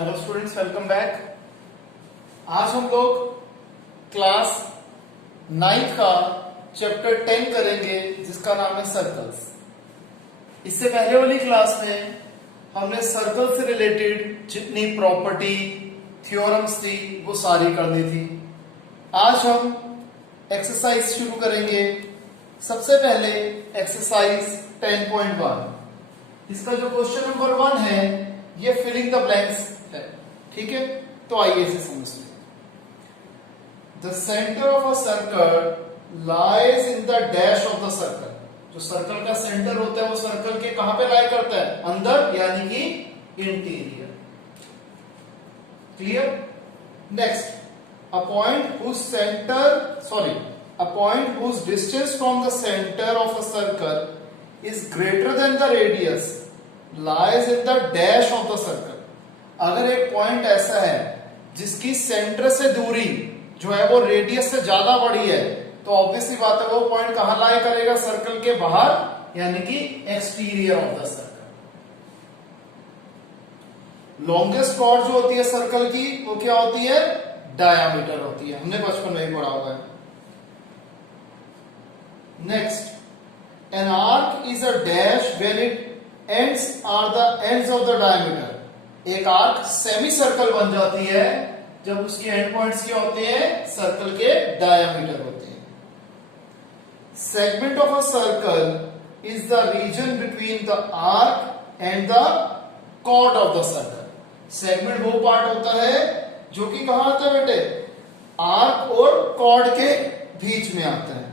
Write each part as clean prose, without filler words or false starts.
Hello students, welcome back. आज हम लोग क्लास 9 का चैप्टर 10 करेंगे जिसका नाम है सर्कल्स। इससे पहले वाली क्लास में हमने सर्कल से रिलेटेड जितनी प्रॉपर्टी थ्योरम्स थी वो सारी कर दी थी। आज हम एक्सरसाइज शुरू करेंगे। सबसे पहले एक्सरसाइज 10.1। इसका जो क्वेश्चन नंबर 1 है ये फिलिंग द ब्लैंक्स है, ठीक है। तो आइए इसे समझते हैं। The centre of a circle lies in the dash of the circle. जो सर्कल का सेंटर होता है वो सर्कल के कहां पे लाई करता है? अंदर, यानी कि interior. Clear? Next, a point whose distance from the center of a circle is greater than the radius lies in the dash of the circle। अगर एक पॉइंट ऐसा है जिसकी सेंटर से दूरी जो है वो रेडियस से ज्यादा बड़ी है तो ऑब्वियसली बात है वो पॉइंट कहां लाई करेगा? सर्कल के बाहर, यानी कि exterior of the circle. Longest chord जो होती है सर्कल की वो क्या होती है? डायामीटर होती है। हमने बचपन में ही पढ़ा हुआ है। Next, an arc is a dash when its ends are the ends of the diameter। एक आर्क सेमी सर्कल बन जाती है जब उसकी एंड पॉइंट्स क्या होते हैं? सर्कल के डायामीटर होते हैं। Segment of a circle is the region between the arc and the chord of the circle. Segment वो पार्ट होता है जो कि कहां आता है बेटे? आर्क और कॉर्ड के बीच में आता है।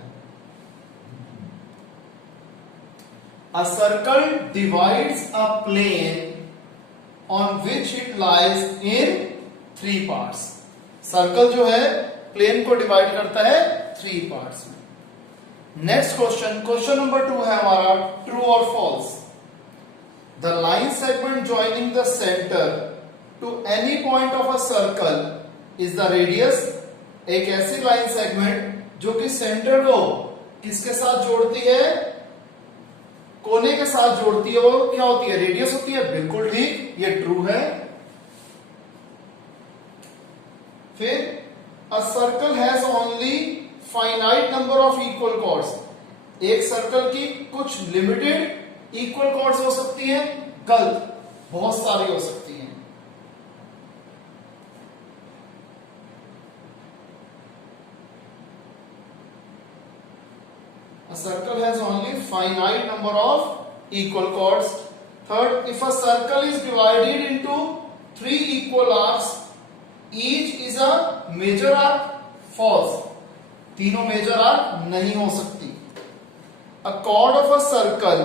A circle divides a plane on which it lies in 3 parts। Circle जो है प्लेन को डिवाइड करता है 3 पार्ट्स में। नेक्स्ट क्वेश्चन नंबर 2 है हमारा ट्रू और false. The line segment joining the centre to any point of a circle is the radius. एक ऐसी लाइन सेगमेंट जो कि सेंटर को किसके साथ जोड़ती है? कोने के साथ जोड़ती है। वो क्या होती है? रेडियस होती है। बिल्कुल ठीक, ये ट्रू है। फिर a circle has only finite number of equal chords. एक सर्कल की कुछ लिमिटेड इक्वल कॉर्ड्स हो सकती हैं। गलत, बहुत सारी हो सकती हैं। A circle has only finite number of equal chords। Third, if a circle is divided into 3 equal arcs, each is a major arc। False, तीनों major arc नहीं हो सकती। A chord of a circle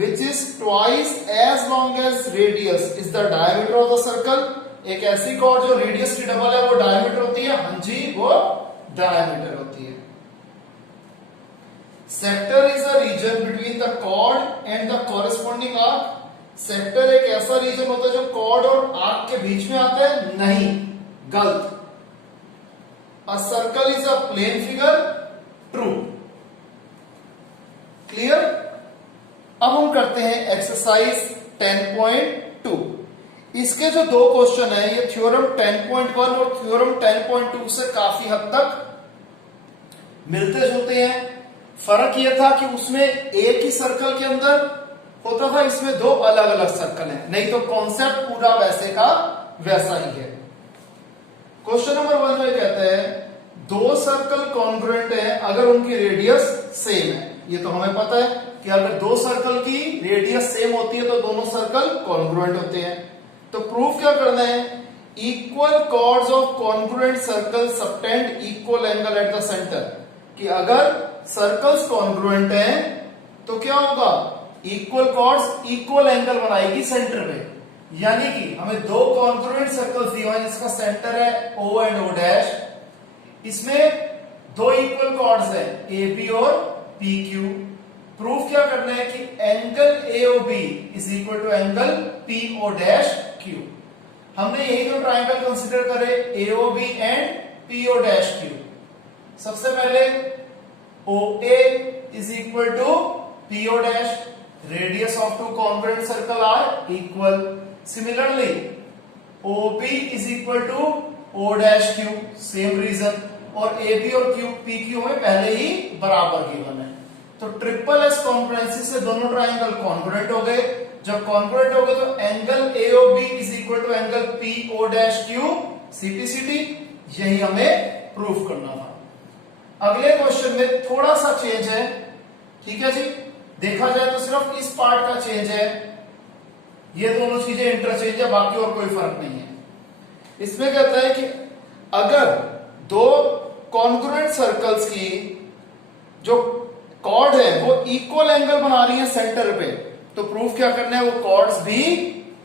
which is twice as long as radius is the diameter of the circle। एक ऐसी chord जो radius की double है वो diameter होती है। हाँ जी, वो diameter होती है। Sector is a region between the chord and the corresponding arc। Sector एक ऐसा रीजन होता है जो कॉर्ड और आर्क के बीच में आता है। नहीं, गलत। A circle is a plane figure। True. Clear? अब हम करते हैं एक्सरसाइज 10.2। इसके जो 2 क्वेश्चन है ये थ्योरम 10.1 और थ्योरम 10.2 से काफी हद तक मिलते जुलते हैं। फर्क यह था कि उसमें एक ही सर्कल के अंदर होता था, इसमें 2 अलग अलग सर्कल हैं। नहीं तो कॉन्सेप्ट पूरा वैसे का वैसा ही है। क्वेश्चन नंबर 1 में कहते हैं 2 सर्कल कॉन्ग्रुएंट हैं अगर उनकी रेडियस सेम है। ये तो हमें पता है कि अगर 2 सर्कल की रेडियस सेम होती है तो दोनों सर्कल कॉन्ग्रुएंट होते हैं। तो प्रूफ क्या करना है? Equal chords of congruent circle subtend equal angle at the centre. कि अगर सर्कल्स कॉन्ग्रुएंट हैं तो क्या होगा? इक्वल कॉर्ड्स इक्वल एंगल बनाएगी सेंटर में। यानी कि हमें 2 कॉन्ग्रुएंट सर्कल्स दिए हैं जिसका सेंटर है O एंड O डैश। इसमें 2 इक्वल कॉर्ड्स हैं AB और PQ। प्रूफ क्या करना है कि angle AOB is equal to angle PO dash Q। हमने यही दो ट्राइंगल कंसिडर करे AOB and PO dash Q। सबसे पहले OA is equal to PO dash। Radius of 2 congruent circle are equal। Similarly, OB is equal to O dash Q, same reason, और AB और PQ में पहले ही बराबर given है। तो ट्रिपल एस कॉन्ग्रुएंसी से दोनों ट्राइंगल कॉन्ग्रुएंट हो गए। जब कॉन्ग्रुएंट हो गए तो angle AOB is equal to angle PO dash Q CPCT, यही हमें प्रूफ करना था। अगले क्वेश्चन में थोड़ा सा चेंज है, ठीक है जी। देखा जाए तो सिर्फ इस पार्ट का चेंज है, ये दोनों चीजें इंटरचेंज है, बाकी और कोई फर्क नहीं है। इसमें कहता है कि अगर दो कॉन्ग्रुएंट सर्कल्स की जो कॉर्ड है वो इक्वल एंगल बना रही है सेंटर पे, तो प्रूफ क्या करना है, वो कॉर्ड्स भी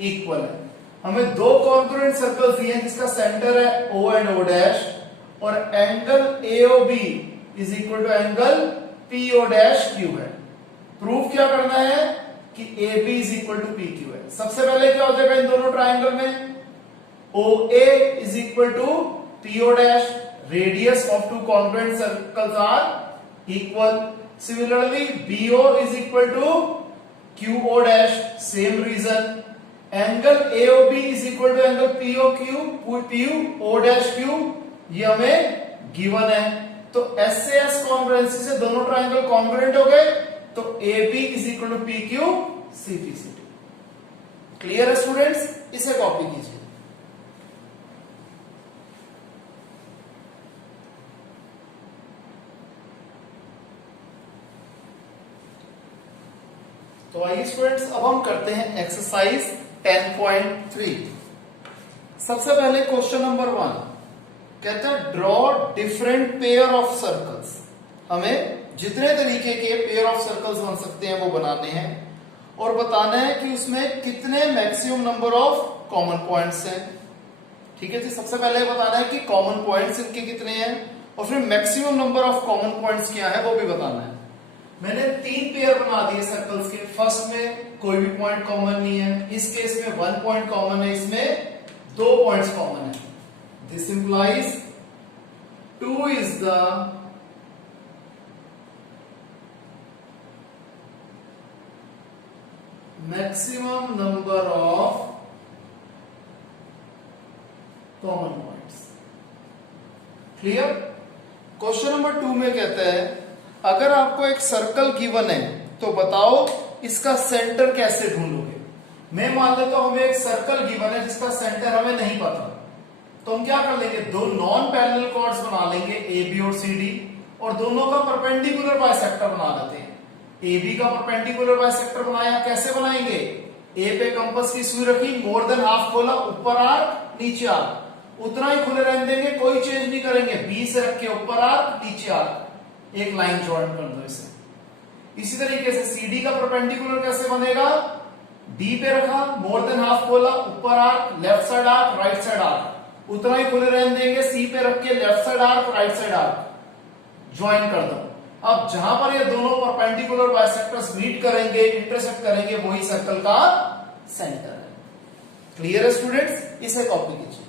इक्वल है। हमें दो कॉन्ग्रुएंट सर्कल्स दिए हैं जिसका सेंटर है O एंड O डैश, और angle AOB is equal to angle PO dash Q है। प्रूफ क्या करना है कि AB is equal to PQ है। सबसे पहले क्या हो जाएगा इन दोनों ट्राइंगल में, OA is equal to PO dash, radius of two congruent circles are equal. Similarly BO is equal to QO dash, same reason. Angle AOB is equal to angle PO dash Q, ये हमें given है। तो S से S congruency से दोनों triangle congruent हो गए, तो AB is equal to PQ CPCT। Clear है स्टूडेंट्स, इसे कॉपी कीजिए। तो आइए स्टूडेंट्स अब हम करते हैं एक्सरसाइज 10.3। सबसे पहले क्वेश्चन नंबर 1 कहता है draw different pair of circles. हमें जितने तरीके के पेयर ऑफ सर्कल्स बन सकते हैं वो बनाने हैं, और बताना है कि उसमें कितने maximum number of common points हैं। ठीक है जी, सबसे पहले बताना है कि कॉमन पॉइंट्स इनके कितने हैं, और फिर maximum number of common points क्या है वो भी बताना है। मैंने 3 पेयर बना दिए सर्कल्स के। फर्स्ट में कोई भी पॉइंट कॉमन नहीं है, इस केस में 1 पॉइंट कॉमन है, इसमें 2 पॉइंट्स कॉमन है। This implies 2 is the maximum number of common points. Clear. Question number 2 में कहता है अगर आपको एक सर्कल गिवन है तो बताओ इसका सेंटर कैसे ढूंढोगे। मैं मान लेता हूं हमें एक सर्कल गिवन है जिसका सेंटर हमें नहीं पता, तो हम क्या कर लेंगे, दो नॉन पैरेलल कॉर्ड्स बना लेंगे AB और CD, और दोनों का परपेंडिकुलर बाइसेक्टर बना लेते हैं। AB का परपेंडिकुलर बाइसेक्टर बनाया, कैसे बनाएंगे, A पे कंपास की सुई रखी, मोर देन हाफ खोला, ऊपर आर्क नीचे आर्क, उतना ही खुले रहने देंगे, कोई चेंज नहीं करेंगे। B से रख के ऊपर आर्क नीचे आर्क, एक लाइन ज्वाइन कर दो इसे। इसी तरीके से CD का परपेंडिकुलर कैसे बनेगा, D पे रखा, मोर देन हाफ खोला, ऊपर arc, left side arc, right side arc, उतना ही खुले रहने देंगे। C पे रख के left side arc, right side arc join कर दो। अब जहां पर ये दोनों परपेंडिकुलर बाइसेक्टर्स मीट करेंगे, इंटरसेक्ट करेंगे, वही सर्कल का सेंटर है। क्लियर है स्टूडेंट्स, इसे कॉपी कीजिए।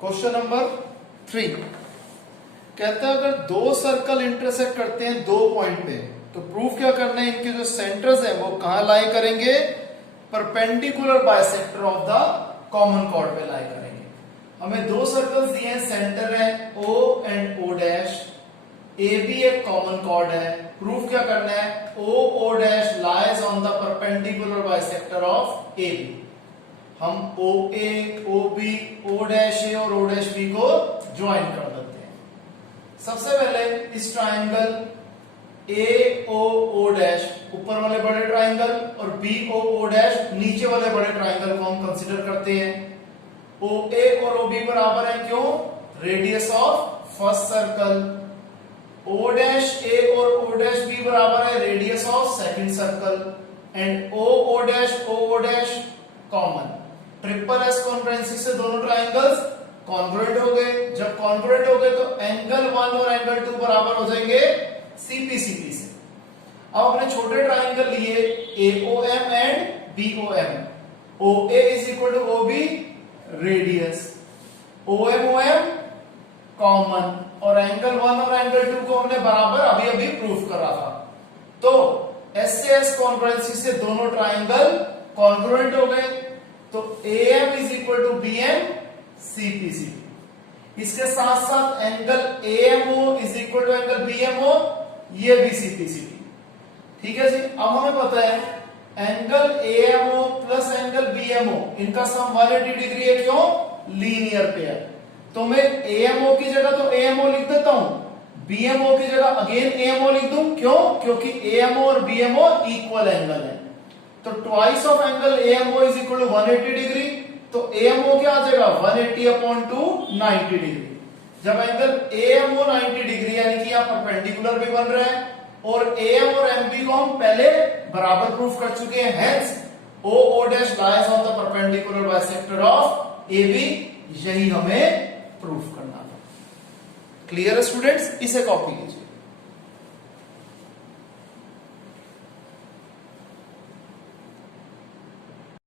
क्वेश्चन नंबर 3 कहता है अगर 2 सर्कल इंटरसेक्ट करते हैं 2 पॉइंट पे, तो प्रूफ क्या करना है, इनके जो सेंटर्स हैं वो कहां लाई करेंगे, perpendicular bisector of the common chord पे लाई करेंगे। हमें 2 सर्कल्स दिए हैं, सेंटर है O and O dash, AB एक कॉमन कॉर्ड है। प्रूफ क्या करना है, O dash lies on the perpendicular bisector of AB। हम OA, OB, O dash A और O डैश B को ज्वाइन कर देते हैं। सबसे पहले इस ट्राइंगल AOO डैश ऊपर वाले बड़े ट्राइंगल और BOO डैश नीचे वाले बड़े ट्राइंगल को हम कंसीडर करते हैं। OA और OB बराबर है, क्यों, radius of first circle. O dash A और O डैश B बराबर है radius of second circle. And OO dash OO dash common. Triple S congruency से दोनों ट्राइंगल्स कॉन्ग्रुएंट हो गए। जब कॉन्ग्रुएंट हो गए तो एंगल 1 और एंगल 2 बराबर हो जाएंगे CPCT से। अब अपने छोटे ट्राइंगल लिए AOM and BOM। OA is equal टू OB रेडियस, OM कॉमन, और एंगल 1 और एंगल 2 को हमने बराबर अभी अभी प्रूफ करा था। तो एस से एस कॉन्ग्रुएंसी से दोनों ट्राइंगल कॉन्ग्रुएंट हो गए। तो AM is equal to BM CPC। इसके साथ साथ angle AMO is equal to angle BMO, ये भी CPC। ठीक है जी। अब हमें पता है angle AMO plus angle BMO इनका सम 180 डिग्री है, क्यों? Linear pair. तो मैं AMO की जगह तो AMO लिख देता हूं, BMO की जगह अगेन AMO लिख दूं, क्यों? क्योंकि AMO और BMO इक्वल एंगल है। तो twice of angle AMO is equal to 180 degree. तो AMO क्या आ जाएगा? 180 अपॉन 2 90 डिग्री। जब एंगल AMO 90 डिग्री यानी कि यहां परपेंडिकुलर भी बन रहा है, और AM और MB को हम पहले बराबर प्रूफ कर चुके हैं। Hence OO dash lies on the perpendicular bisector of AB, यही हमें प्रूफ करना था। क्लियर है स्टूडेंट्स? इसे कॉपी कीजिए।